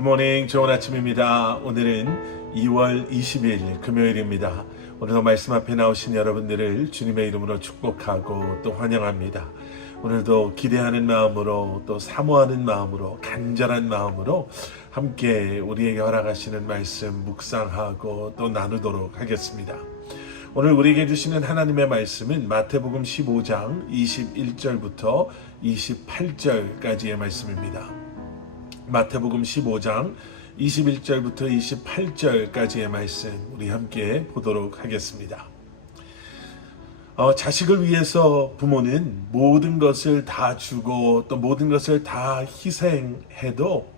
굿모닝, 좋은 아침입니다. 오늘은 2월 20일 금요일입니다. 오늘도 말씀 앞에 나오신 여러분들을 주님의 이름으로 축복하고 또 환영합니다. 오늘도 기대하는 마음으로 또 사모하는 마음으로 간절한 마음으로 함께 우리에게 허락하시는 말씀 묵상하고 또 나누도록 하겠습니다. 오늘 우리에게 주시는 하나님의 말씀은 마태복음 15장 21절부터 28절까지의 말씀입니다. 마태복음 15장 21절부터 28절까지의 말씀 우리 함께 보도록 하겠습니다. 자식을 위해서 부모는 모든 것을 다 주고 또 모든 것을 다 희생해도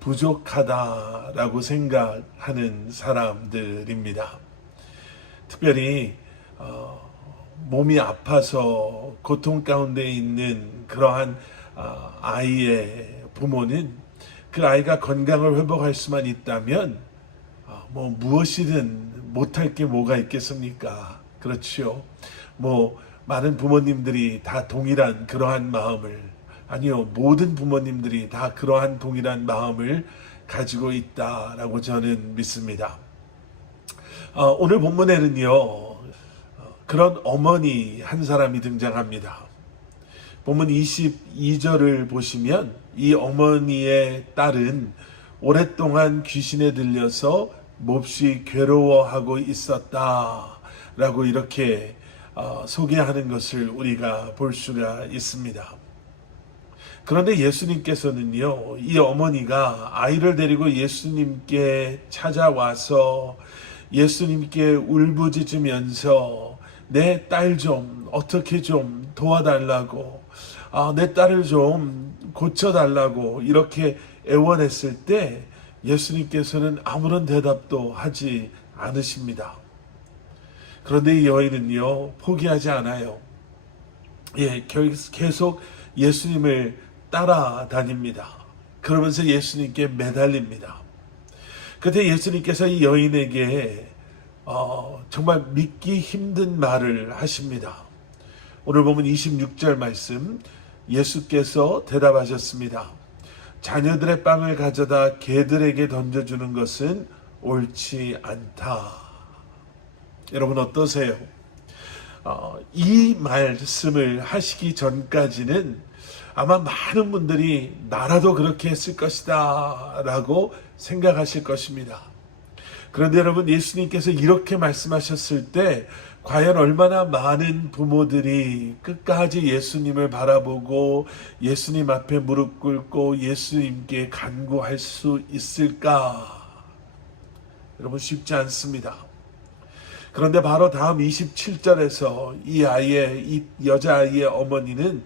부족하다라고 생각하는 사람들입니다. 특별히 몸이 아파서 고통 가운데 있는 그러한 아이의 부모는 그 아이가 건강을 회복할 수만 있다면 무엇이든 못할 게 뭐가 있겠습니까? 그렇지요. 많은 부모님들이 다 동일한 그러한 마음을, 아니요, 모든 부모님들이 다 그러한 동일한 마음을 가지고 있다라고 저는 믿습니다. 오늘 본문에는요, 그런 어머니 한 사람이 등장합니다. 본문 22절을 보시면 이 어머니의 딸은 오랫동안 귀신에 들려서 몹시 괴로워하고 있었다라고 이렇게 소개하는 것을 우리가 볼 수가 있습니다. 그런데 예수님께서는요, 이 어머니가 아이를 데리고 예수님께 찾아와서 예수님께 울부짖으면서 내 딸 좀 어떻게 좀 도와달라고, 내 딸을 좀 고쳐달라고 이렇게 애원했을 때 예수님께서는 아무런 대답도 하지 않으십니다. 그런데 이 여인은요, 포기하지 않아요. 계속 예수님을 따라다닙니다. 그러면서 예수님께 매달립니다. 그때 예수님께서 이 여인에게 정말 믿기 힘든 말을 하십니다. 오늘 보면 26절 말씀, 예수께서 대답하셨습니다. 자녀들의 빵을 가져다 개들에게 던져주는 것은 옳지 않다. 여러분 어떠세요? 이 말씀을 하시기 전까지는 아마 많은 분들이 나라도 그렇게 했을 것이다 라고 생각하실 것입니다. 그런데 여러분, 예수님께서 이렇게 말씀하셨을 때 과연 얼마나 많은 부모들이 끝까지 예수님을 바라보고 예수님 앞에 무릎 꿇고 예수님께 간구할 수 있을까? 여러분, 쉽지 않습니다. 그런데 바로 다음 27절에서 이 여자아이의 어머니는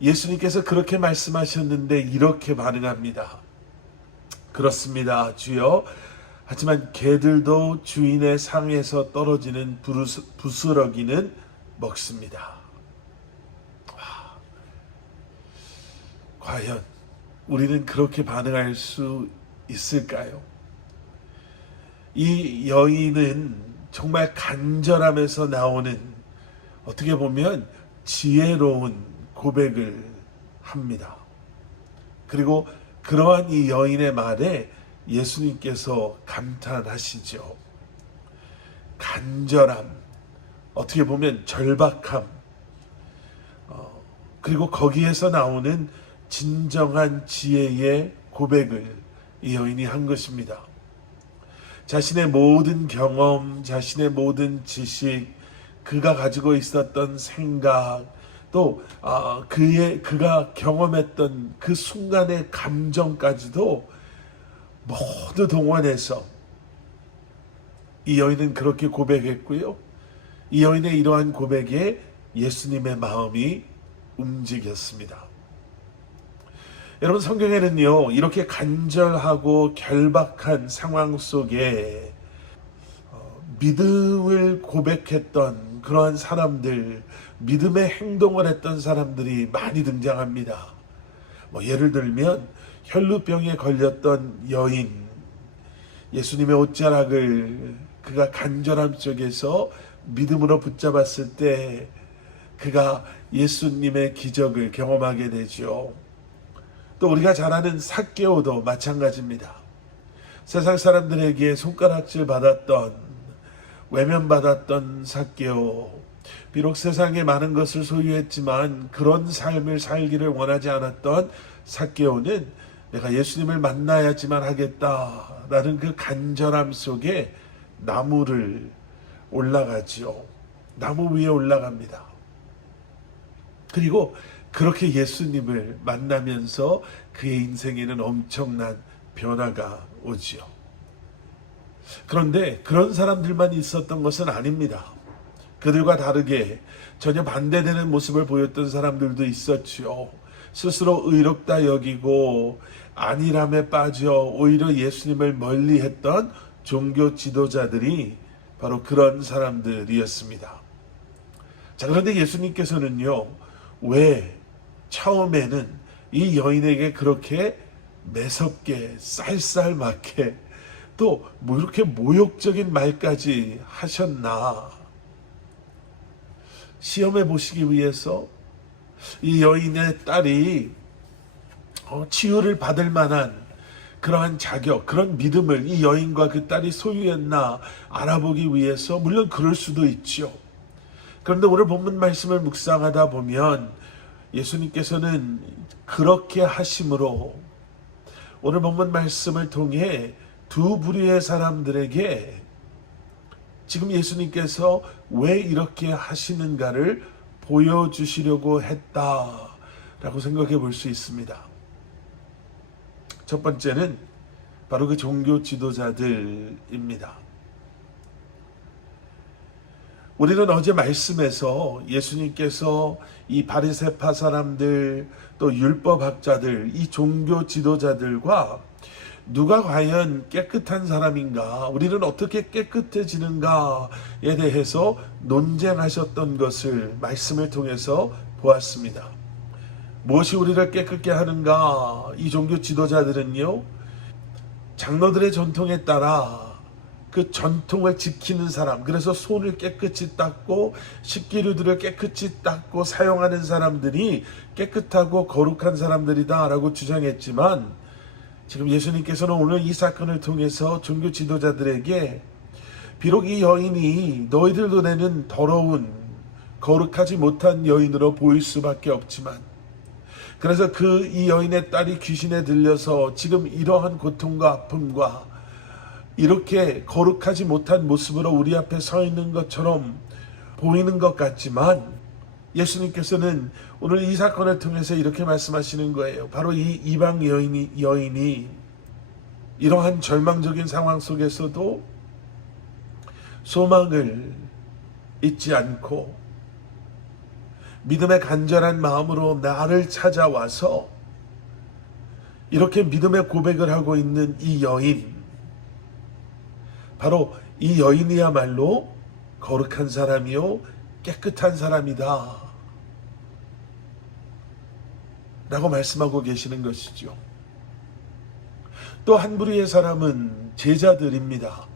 예수님께서 그렇게 말씀하셨는데 이렇게 반응합니다. 그렇습니다, 주여. 하지만 개들도 주인의 상에서 떨어지는 부스러기는 먹습니다. 과연 우리는 그렇게 반응할 수 있을까요? 이 여인은 정말 간절함에서 나오는, 어떻게 보면 지혜로운 고백을 합니다. 그리고 그러한 이 여인의 말에 예수님께서 감탄하시죠. 간절함, 어떻게 보면 절박함, 그리고 거기에서 나오는 진정한 지혜의 고백을 이 여인이 한 것입니다. 자신의 모든 경험, 자신의 모든 지식, 그가 가지고 있었던 생각, 또 그가 경험했던 그 순간의 감정까지도 모두 동원해서 이 여인은 그렇게 고백했고요. 이 여인의 이러한 고백에 예수님의 마음이 움직였습니다. 여러분, 성경에는요, 이렇게 간절하고 결박한 상황 속에 믿음을 고백했던 그러한 사람들, 믿음의 행동을 했던 사람들이 많이 등장합니다. 예를 들면 혈루병에 걸렸던 여인, 예수님의 옷자락을 그가 간절함 속에서 믿음으로 붙잡았을 때 그가 예수님의 기적을 경험하게 되죠. 또 우리가 잘 아는 삭개오도 마찬가지입니다. 세상 사람들에게 손가락질 받았던, 외면받았던 삭개오. 비록 세상에 많은 것을 소유했지만 그런 삶을 살기를 원하지 않았던 삭개오는 내가 예수님을 만나야지만 하겠다라는 그 간절함 속에 나무를 올라가지요. 나무 위에 올라갑니다. 그리고 그렇게 예수님을 만나면서 그의 인생에는 엄청난 변화가 오지요. 그런데 그런 사람들만 있었던 것은 아닙니다. 그들과 다르게 전혀 반대되는 모습을 보였던 사람들도 있었지요. 스스로 의롭다 여기고 안일함에 빠져 오히려 예수님을 멀리했던 종교 지도자들이 바로 그런 사람들이었습니다. 자, 그런데 예수님께서는요, 왜 처음에는 이 여인에게 그렇게 매섭게 쌀쌀맞게 또 뭐 이렇게 모욕적인 말까지 하셨나? 시험해 보시기 위해서 이 여인의 딸이 치유를 받을 만한 그러한 자격, 그런 믿음을 이 여인과 그 딸이 소유했나 알아보기 위해서, 물론 그럴 수도 있죠. 그런데 오늘 본문 말씀을 묵상하다 보면 예수님께서는 그렇게 하심으로 오늘 본문 말씀을 통해 두 부류의 사람들에게 지금 예수님께서 왜 이렇게 하시는가를 보여주시려고 했다라고 생각해 볼 수 있습니다. 첫 번째는 바로 그 종교 지도자들입니다. 우리는 어제 말씀에서 예수님께서 이 바리새파 사람들 또 율법학자들, 이 종교 지도자들과 누가 과연 깨끗한 사람인가, 우리는 어떻게 깨끗해지는가에 대해서 논쟁하셨던 것을 말씀을 통해서 보았습니다. 무엇이 우리를 깨끗게 하는가? 이 종교 지도자들은요, 장로들의 전통에 따라 그 전통을 지키는 사람, 그래서 손을 깨끗이 닦고 식기류들을 깨끗이 닦고 사용하는 사람들이 깨끗하고 거룩한 사람들이다 라고 주장했지만, 지금 예수님께서는 오늘 이 사건을 통해서 종교 지도자들에게 비록 이 여인이 너희들 눈에는 더러운 거룩하지 못한 여인으로 보일 수밖에 없지만, 그래서 이 여인의 딸이 귀신에 들려서 지금 이러한 고통과 아픔과 이렇게 거룩하지 못한 모습으로 우리 앞에 서 있는 것처럼 보이는 것 같지만, 예수님께서는 오늘 이 사건을 통해서 이렇게 말씀하시는 거예요. 바로 이 이방 여인이 이러한 절망적인 상황 속에서도 소망을 잊지 않고 믿음의 간절한 마음으로 나를 찾아와서 이렇게 믿음의 고백을 하고 있는 이 여인, 바로 이 여인이야말로 거룩한 사람이요 깨끗한 사람이다 라고 말씀하고 계시는 것이죠. 또 한 부류의 사람은 제자들입니다.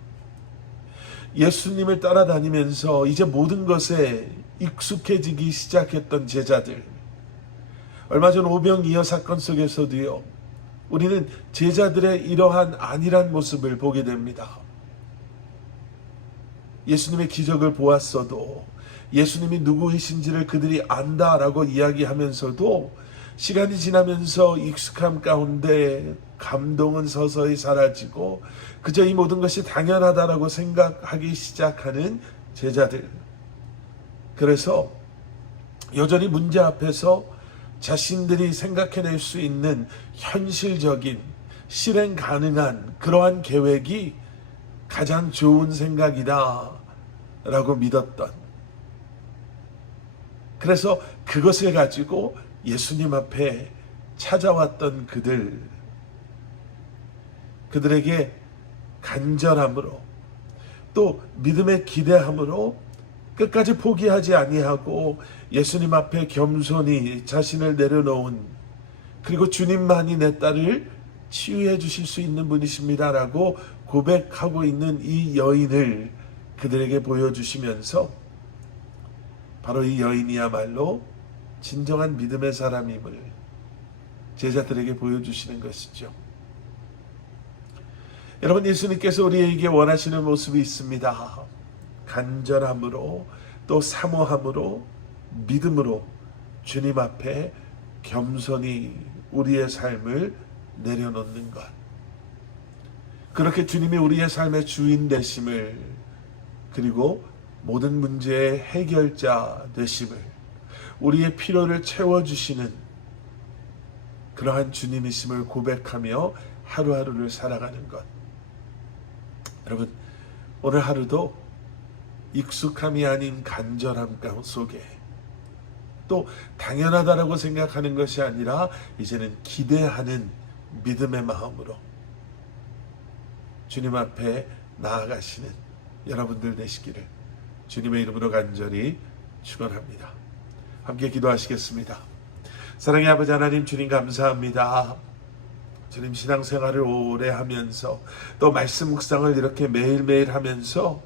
예수님을 따라다니면서 이제 모든 것에 익숙해지기 시작했던 제자들. 얼마 전 오병이어 사건 속에서도요, 우리는 제자들의 이러한 안일한 모습을 보게 됩니다. 예수님의 기적을 보았어도, 예수님이 누구이신지를 그들이 안다라고 이야기하면서도 시간이 지나면서 익숙함 가운데 감동은 서서히 사라지고 그저 이 모든 것이 당연하다라고 생각하기 시작하는 제자들. 그래서 여전히 문제 앞에서 자신들이 생각해낼 수 있는 현실적인 실행 가능한 그러한 계획이 가장 좋은 생각이다 라고 믿었던, 그래서 그것을 가지고 예수님 앞에 찾아왔던 그들에게 간절함으로 또 믿음의 기대함으로 끝까지 포기하지 아니하고 예수님 앞에 겸손히 자신을 내려놓은, 그리고 주님만이 내 딸을 치유해 주실 수 있는 분이십니다라고 고백하고 있는 이 여인을 그들에게 보여주시면서 바로 이 여인이야말로 진정한 믿음의 사람임을 제자들에게 보여주시는 것이죠. 여러분, 예수님께서 우리에게 원하시는 모습이 있습니다. 간절함으로, 또 사모함으로, 믿음으로 주님 앞에 겸손히 우리의 삶을 내려놓는 것. 그렇게 주님이 우리의 삶의 주인 되심을, 그리고 모든 문제의 해결자 되심을, 우리의 필요를 채워주시는 그러한 주님이심을 고백하며 하루하루를 살아가는 것. 여러분, 오늘 하루도 익숙함이 아닌 간절함 속에, 또 당연하다라고 생각하는 것이 아니라 이제는 기대하는 믿음의 마음으로 주님 앞에 나아가시는 여러분들 되시기를 주님의 이름으로 간절히 축원합니다. 함께 기도하시겠습니다. 사랑의 아버지 하나님, 주님 감사합니다. 주님, 신앙생활을 오래 하면서 또 말씀 묵상을 이렇게 매일매일 하면서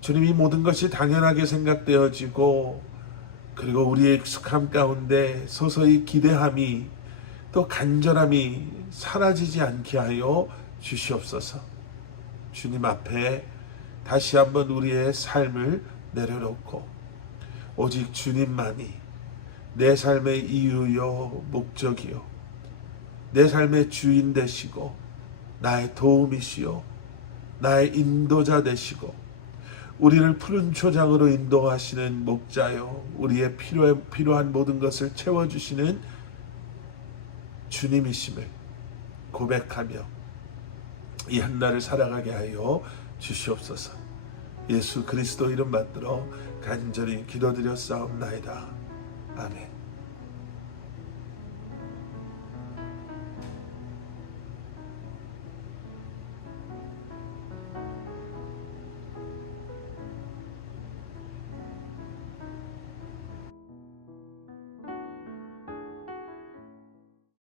주님이 모든 것이 당연하게 생각되어지고, 그리고 우리의 익숙함 가운데 서서히 기대함이 또 간절함이 사라지지 않게 하여 주시옵소서. 주님 앞에 다시 한번 우리의 삶을 내려놓고 오직 주님만이 내 삶의 이유요 목적이요, 내 삶의 주인 되시고 나의 도움이시요 나의 인도자 되시고 우리를 푸른 초장으로 인도하시는 목자요, 우리의 필요한 모든 것을 채워주시는 주님이심을 고백하며 이 한날을 살아가게 하여 주시옵소서. 예수 그리스도 이름 받들어 간절히 기도드렸사옵나이다. 아멘.